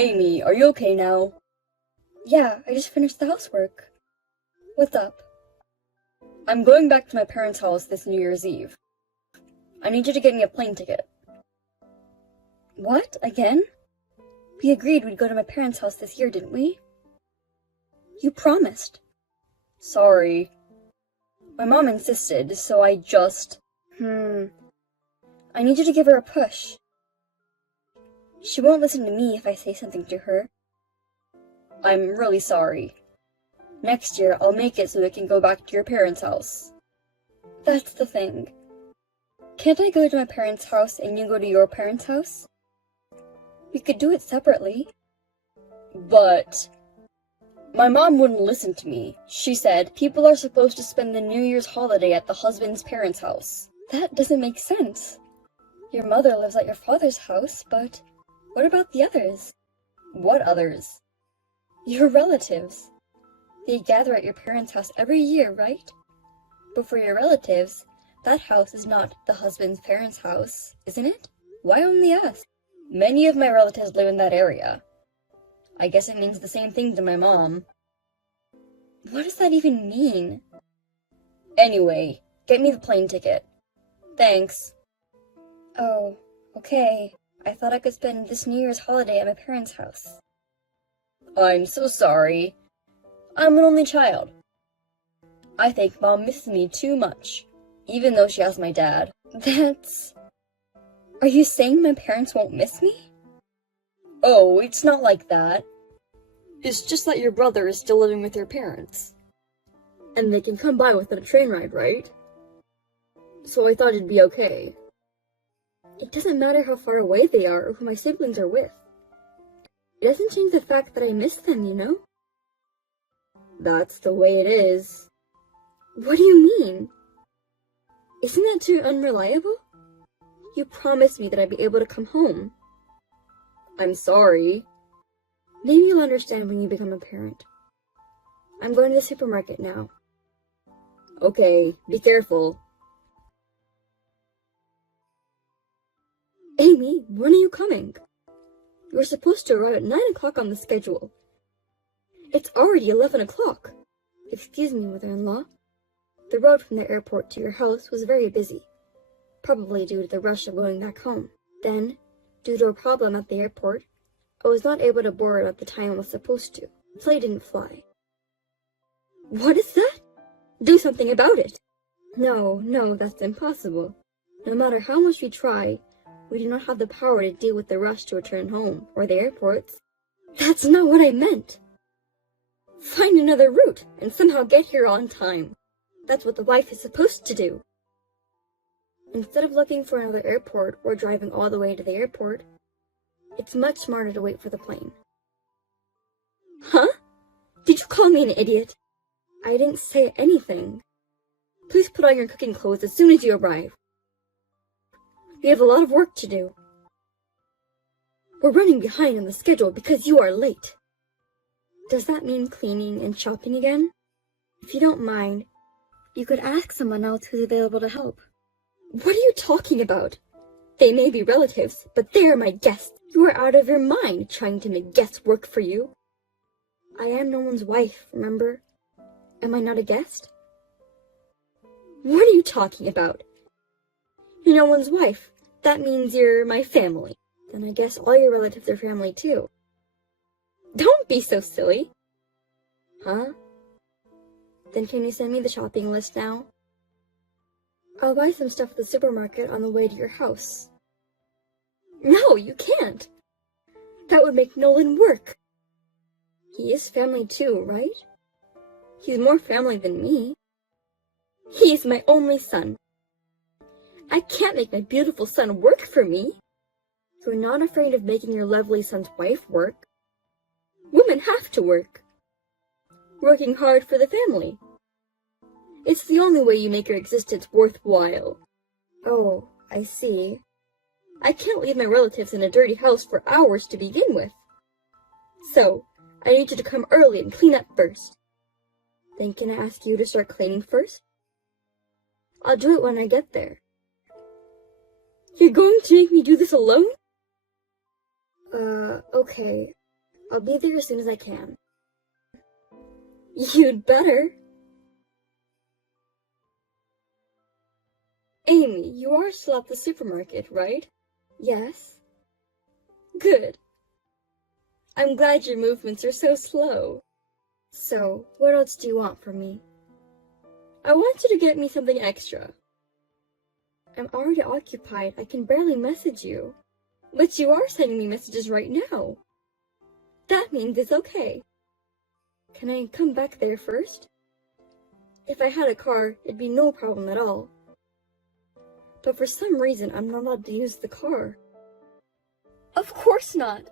Amy, are you okay now? Yeah, I just finished the housework. What's up? I'm going back to my parents' house this New Year's Eve. I need you to get me a plane ticket. What? Again? We agreed we'd go to my parents' house this year, didn't we? You promised. Sorry. My mom insisted, so I just... I need you to give her a push. She won't listen to me if I say something to her. I'm really sorry. Next year, I'll make it so we can go back to your parents' house. That's the thing. Can't I go to my parents' house and you go to your parents' house? We could do it separately. But... my mom wouldn't listen to me. She said people are supposed to spend the New Year's holiday at the husband's parents' house. That doesn't make sense. Your mother lives at your father's house, but what about the others? What others? Your relatives. They gather at your parents' house every year, right? But for your relatives, that house is not the husband's parents' house, isn't it? Why only us? Many of my relatives live in that area. I guess it means the same thing to my mom. What does that even mean? Anyway, get me the plane ticket. Thanks. Oh, okay. I thought I could spend this New Year's holiday at my parents' house. I'm so sorry. I'm an only child. I think Mom misses me too much, even though she has my dad. Are you saying my parents won't miss me? Oh, it's not like that. It's just that your brother is still living with your parents. And they can come by without a train ride, right? So I thought it'd be okay. It doesn't matter how far away they are or who my siblings are with. It doesn't change the fact that I miss them, you know? That's the way it is. What do you mean? Isn't that too unreliable? You promised me that I'd be able to come home. I'm sorry. Maybe you'll understand when you become a parent. I'm going to the supermarket now. Okay, be careful. Amy, when are you coming? You were supposed to arrive at 9 o'clock on the schedule. It's already 11 o'clock. Excuse me, mother-in-law. The road from the airport to your house was very busy, probably due to the rush of going back home. Then, due to a problem at the airport, I was not able to board at the time I was supposed to. The plane didn't fly. What is that? Do something about it. No, that's impossible. No matter how much we try, we do not have the power to deal with the rush to return home, or the airports. That's not what I meant. Find another route, and somehow get here on time. That's what the wife is supposed to do. Instead of looking for another airport or driving all the way to the airport, it's much smarter to wait for the plane. Huh? Did you call me an idiot? I didn't say anything. Please put on your cooking clothes as soon as you arrive. We have a lot of work to do. We're running behind on the schedule because you are late. Does that mean cleaning and shopping again? If you don't mind, you could ask someone else who's available to help. What are you talking about? They may be relatives, but they are my guests. You are out of your mind trying to make guests work for you. I am no one's wife, remember? Am I not a guest? What are you talking about? You're no one's wife. That means you're my family. Then I guess all your relatives are family too. Don't be so silly. Huh? Then can you send me the shopping list now? I'll buy some stuff at the supermarket on the way to your house. No, you can't. That would make Nolan work. He is family too, right? He's more family than me. He's my only son. I can't make my beautiful son work for me. You're not afraid of making your lovely son's wife work. Women have to work. Working hard for the family. It's the only way you make your existence worthwhile. Oh, I see. I can't leave my relatives in a dirty house for hours to begin with. So, I need you to come early and clean up first. Then can I ask you to start cleaning first? I'll do it when I get there. You're going to make me do this alone? Okay. I'll be there as soon as I can. You'd better. Amy, you are still at the supermarket, right? Yes. Good. I'm glad your movements are so slow. So, what else do you want from me? I want you to get me something extra. I'm already occupied. I can barely message you. But you are sending me messages right now. That means it's okay. Can I come back there first? If I had a car, it'd be no problem at all. But for some reason, I'm not allowed to use the car. Of course not!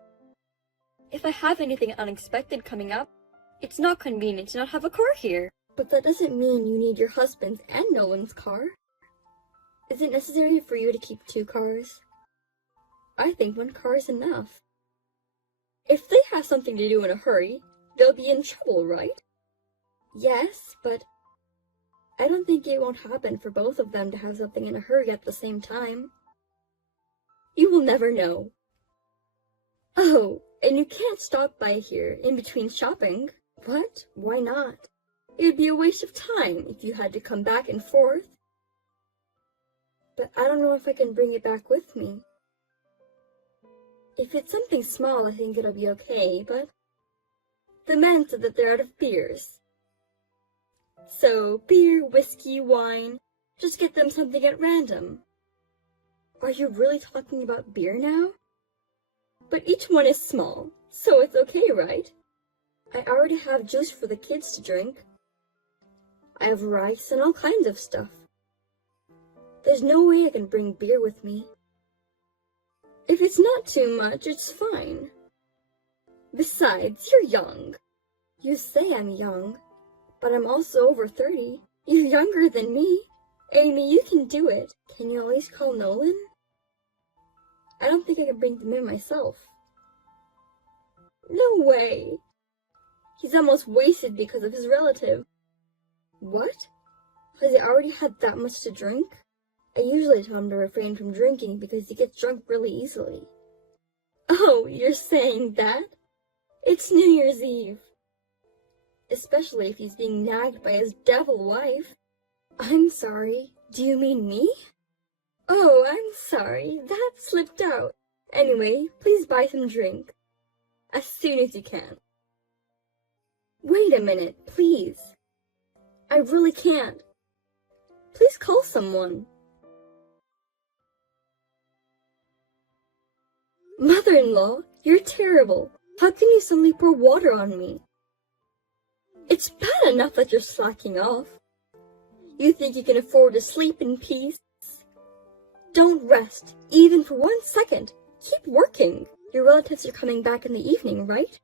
If I have anything unexpected coming up, it's not convenient to not have a car here. But that doesn't mean you need your husband's and Nolan's car. Is it necessary for you to keep 2 cars? I think 1 car is enough. If they have something to do in a hurry, they'll be in trouble, right? Yes, but I don't think it won't happen for both of them to have something in a hurry at the same time. You will never know. Oh, and you can't stop by here in between shopping. What? Why not? It would be a waste of time if you had to come back and forth. But I don't know if I can bring it back with me. If it's something small, I think it'll be okay, but the men said that they're out of beers. So, beer, whiskey, wine, just get them something at random. Are you really talking about beer now? But each one is small, so it's okay, right? I already have juice for the kids to drink. I have rice and all kinds of stuff. There's no way I can bring beer with me. If it's not too much, it's fine. Besides, you're young. You say I'm young, but I'm also over 30. You're younger than me. Amy, you can do it. Can you at least call Nolan? I don't think I can bring them in myself. No way. He's almost wasted because of his relative. What? Has he already had that much to drink? I usually tell him to refrain from drinking because he gets drunk really easily. Oh, you're saying that? It's New Year's Eve. Especially if he's being nagged by his devil wife. I'm sorry. Do you mean me? Oh, I'm sorry. That slipped out. Anyway, please buy some drink. As soon as you can. Wait a minute, please. I really can't. Please call someone. Mother-in-law, you're terrible. How can you suddenly pour water on me? It's bad enough that you're slacking off. You think you can afford to sleep in peace? Don't rest, even for 1 second. Keep working. Your relatives are coming back in the evening, right?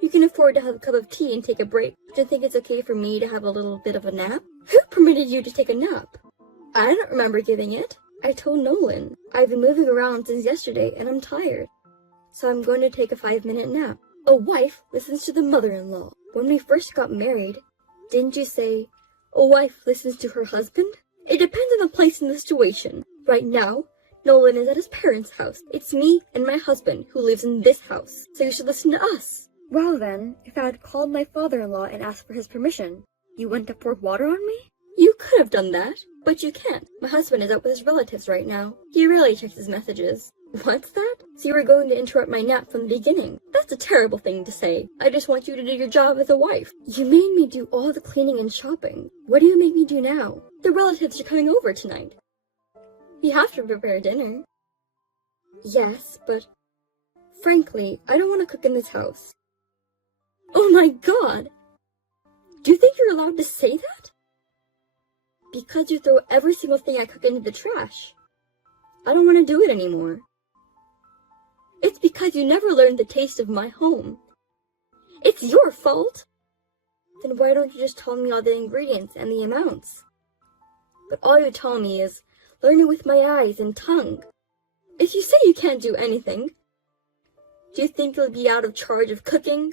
You can afford to have a cup of tea and take a break. Do you think it's okay for me to have a little bit of a nap? Who permitted you to take a nap? I don't remember giving it. I told Nolan. I've been moving around since yesterday and I'm tired. So I'm going to take a 5-minute nap. A wife listens to the mother-in-law. When we first got married, didn't you say, a wife listens to her husband? It depends on the place and the situation. Right now, Nolan is at his parents' house. It's me and my husband who lives in this house, so you should listen to us. Well then, if I had called my father-in-law and asked for his permission, you wouldn't have poured water on me? You could have done that, but you can't. My husband is out with his relatives right now. He rarely checks his messages. What's that? So you were going to interrupt my nap from the beginning. That's a terrible thing to say. I just want you to do your job as a wife. You made me do all the cleaning and shopping. What do you make me do now? The relatives are coming over tonight. You have to prepare dinner. Yes, but frankly, I don't want to cook in this house. Oh my God! Do you think you're allowed to say that? Because you throw every single thing I cook into the trash. I don't want to do it anymore. It's because you never learned the taste of my home. It's your fault. Then why don't you just tell me all the ingredients and the amounts? But all you tell me is, learn it with my eyes and tongue. If you say you can't do anything, do you think you'll be out of charge of cooking?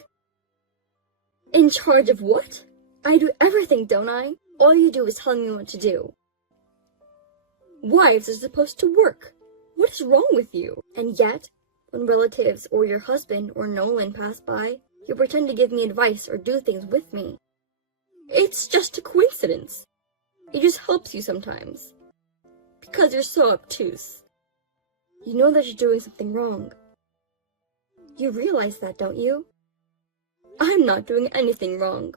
In charge of what? I do everything, don't I? All you do is tell me what to do. Wives are supposed to work. What is wrong with you? And yet, When relatives or your husband or Nolan pass by, you pretend to give me advice or do things with me. It's just a coincidence. It just helps you sometimes. Because you're so obtuse. You know that you're doing something wrong. You realize that, don't you? I'm not doing anything wrong.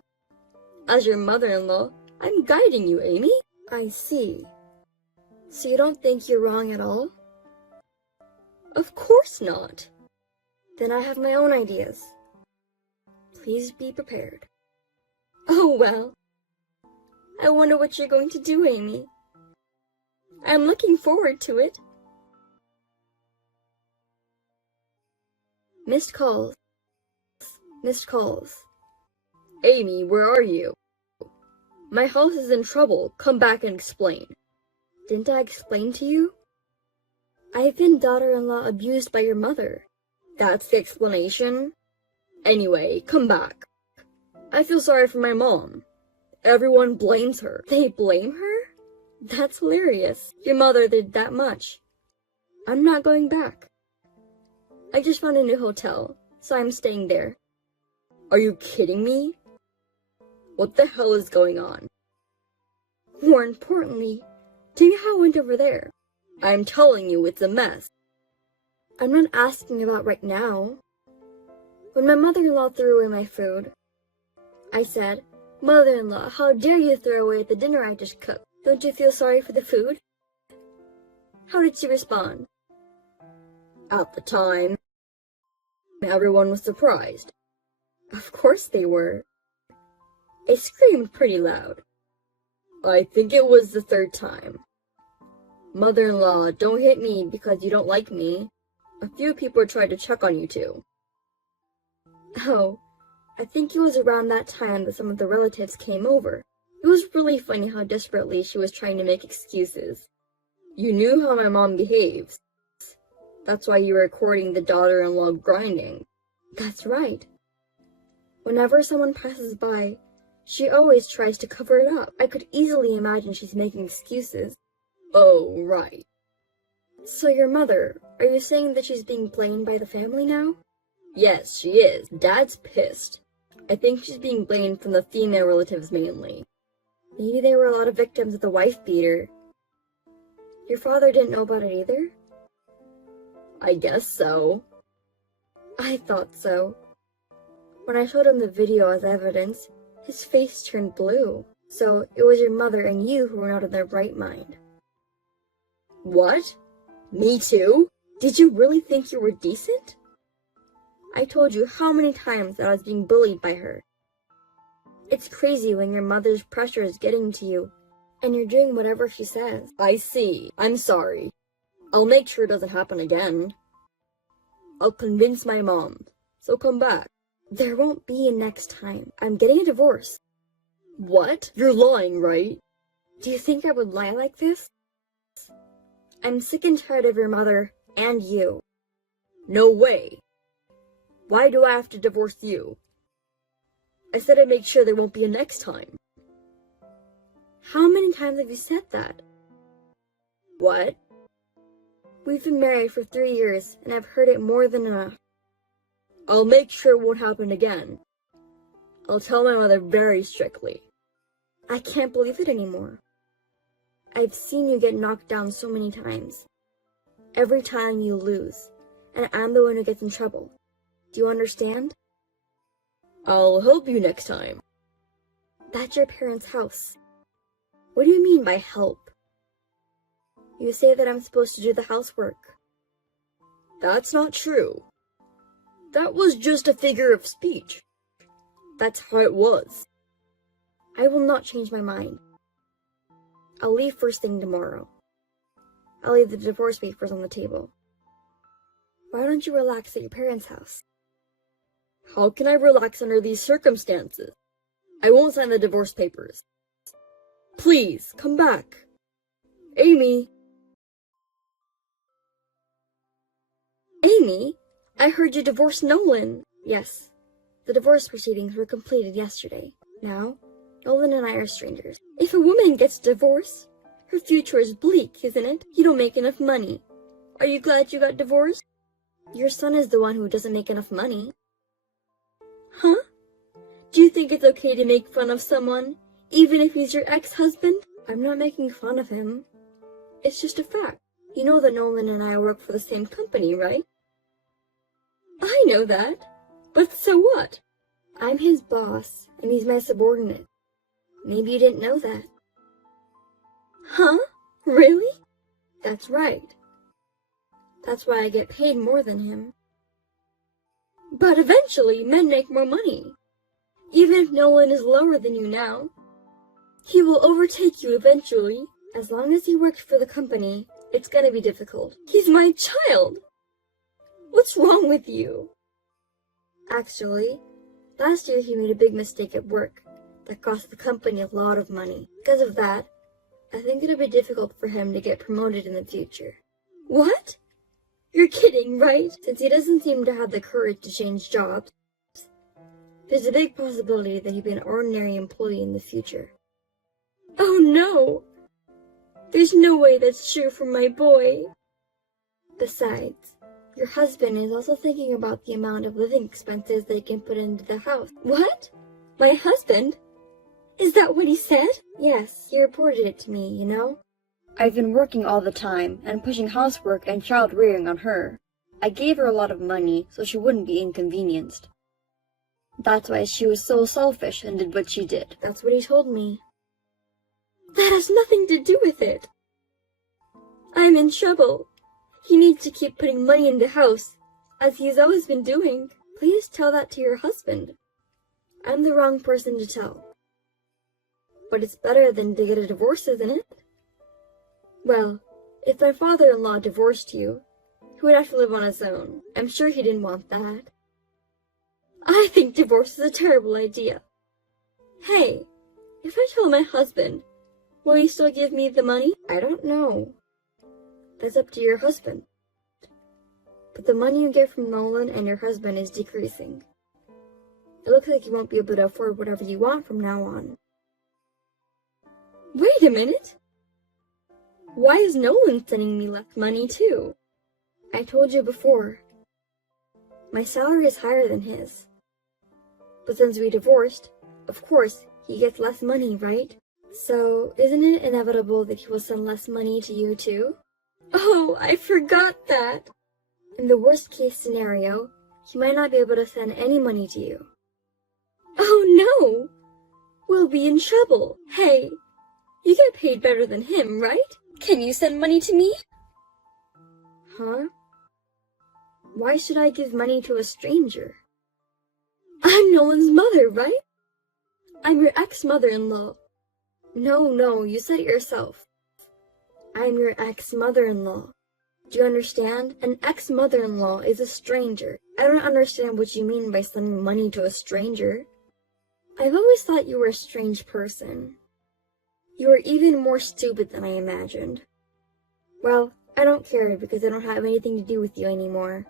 As your mother-in-law, I'm guiding you, Amy. I see. So you don't think you're wrong at all? Of course not. Then I have my own ideas. Please be prepared. Oh well. I wonder what you're going to do, Amy. I'm looking forward to it. Missed calls. Missed calls. Amy, where are you? My house is in trouble. Come back and explain. Didn't I explain to you? I've been daughter-in-law abused by your mother. That's the explanation? Anyway, come back. I feel sorry for my mom. Everyone blames her. They blame her? That's hilarious. Your mother did that much. I'm not going back. I just found a new hotel, so I'm staying there. Are you kidding me? What the hell is going on? More importantly, tell me how it went over there. I'm telling you, it's a mess. I'm not asking about right now. When my mother-in-law threw away my food, I said, "Mother-in-law, how dare you throw away the dinner I just cooked? Don't you feel sorry for the food?" How did she respond? At the time, everyone was surprised. Of course they were. I screamed pretty loud. I think it was the third time. Mother-in-law, don't hit me because you don't like me. A few people tried to check on you too. Oh, I think it was around that time that some of the relatives came over. It was really funny how desperately she was trying to make excuses. You knew how my mom behaves. That's why you were recording the daughter-in-law grinding. That's right. Whenever someone passes by, she always tries to cover it up. I could easily imagine she's making excuses. Oh, right. So your mother, are you saying that she's being blamed by the family now? Yes, she is. Dad's pissed. I think she's being blamed from the female relatives mainly. Maybe there were a lot of victims of the wife beater. Your father didn't know about it either? I guess so. I thought so. When I showed him the video as evidence, his face turned blue. So it was your mother and you who were not in their right mind. What? Me too? Did you really think you were decent? I told you how many times that I was being bullied by her. It's crazy when your mother's pressure is getting to you, and you're doing whatever she says. I see. I'm sorry. I'll make sure it doesn't happen again. I'll convince my mom, so come back. There won't be a next time. I'm getting a divorce. What? You're lying, right? Do you think I would lie like this? I'm sick and tired of your mother and you. No way. Why do I have to divorce you? I said I'd make sure there won't be a next time. How many times have you said that? What? We've been married for 3 years, and I've heard it more than enough. I'll make sure it won't happen again. I'll tell my mother very strictly. I can't believe it anymore. I've seen you get knocked down so many times. Every time you lose, and I'm the one who gets in trouble. Do you understand? I'll help you next time. That's your parents' house. What do you mean by help? You say that I'm supposed to do the housework. That's not true. That was just a figure of speech. That's how it was. I will not change my mind. I'll leave first thing tomorrow. I'll leave the divorce papers on the table. Why don't you relax at your parents' house? How can I relax under these circumstances? I won't sign the divorce papers. Please, come back. Amy. Amy? I heard you divorced Nolan. Yes, the divorce proceedings were completed yesterday. Now, Nolan and I are strangers. If a woman gets divorced, her future is bleak, isn't it? You don't make enough money. Are you glad you got divorced? Your son is the one who doesn't make enough money. Huh? Do you think it's okay to make fun of someone, even if he's your ex-husband? I'm not making fun of him. It's just a fact. You know that Nolan and I work for the same company, right? I know that. But so what? I'm his boss, and he's my subordinate. Maybe you didn't know that. Huh? Really? That's right. That's why I get paid more than him. But eventually, men make more money. Even if Nolan is lower than you now, he will overtake you eventually. As long as he works for the company, it's gonna be difficult. He's my child! What's wrong with you? Actually, last year he made a big mistake at work that cost the company a lot of money. Because of that, I think it'll be difficult for him to get promoted in the future. What? You're kidding, right? Since he doesn't seem to have the courage to change jobs, there's a big possibility that he'll be an ordinary employee in the future. Oh no! There's no way that's true for my boy. Besides, your husband is also thinking about the amount of living expenses they can put into the house. What? My husband? Is that what he said? Yes, he reported it to me, you know? I've been working all the time and pushing housework and child rearing on her. I gave her a lot of money so she wouldn't be inconvenienced. That's why she was so selfish and did what she did. That's what he told me. That has nothing to do with it. I'm in trouble. He needs to keep putting money in the house, as he's always been doing. Please tell that to your husband. I'm the wrong person to tell. But it's better than to get a divorce, isn't it? Well, if my father-in-law divorced you, he would have to live on his own. I'm sure he didn't want that. I think divorce is a terrible idea. Hey, if I tell my husband, will he still give me the money? I don't know. That's up to your husband. But the money you get from Nolan and your husband is decreasing. It looks like you won't be able to afford whatever you want from now on. Wait a minute! Why is Nolan sending me less money too? I told you before. My salary is higher than his. But since we divorced, of course, he gets less money, right? So, isn't it inevitable that he will send less money to you too? Oh, I forgot that! In the worst case scenario, he might not be able to send any money to you. Oh no! We'll be in trouble. Hey, you get paid better than him, right? Can you send money to me? Huh? Why should I give money to a stranger? I'm Nolan's mother, right? I'm your ex-mother-in-law. No, you said it yourself. I'm your ex-mother-in-law. Do you understand? An ex-mother-in-law is a stranger. I don't understand what you mean by sending money to a stranger. I've always thought you were a strange person. You are even more stupid than I imagined. Well, I don't care because I don't have anything to do with you anymore.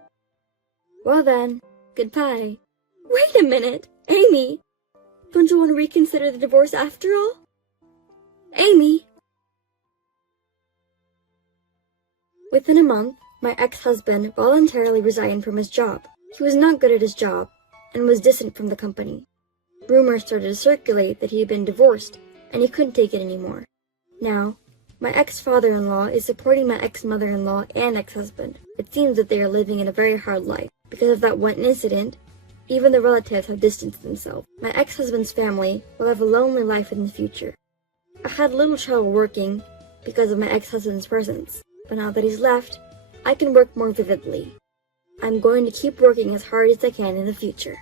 Well then, goodbye. Wait a minute, Amy! Don't you want to reconsider the divorce after all? Amy! Within a month, my ex-husband voluntarily resigned from his job. He was not good at his job and was distant from the company. Rumors started to circulate that he had been divorced and he couldn't take it anymore. Now, my ex-father-in-law is supporting my ex-mother-in-law and ex-husband. It seems that they are living in a very hard life. Because of that one incident, even the relatives have distanced themselves. My ex-husband's family will have a lonely life in the future. I had little trouble working because of my ex-husband's presence, but now that he's left, I can work more vividly. I'm going to keep working as hard as I can in the future.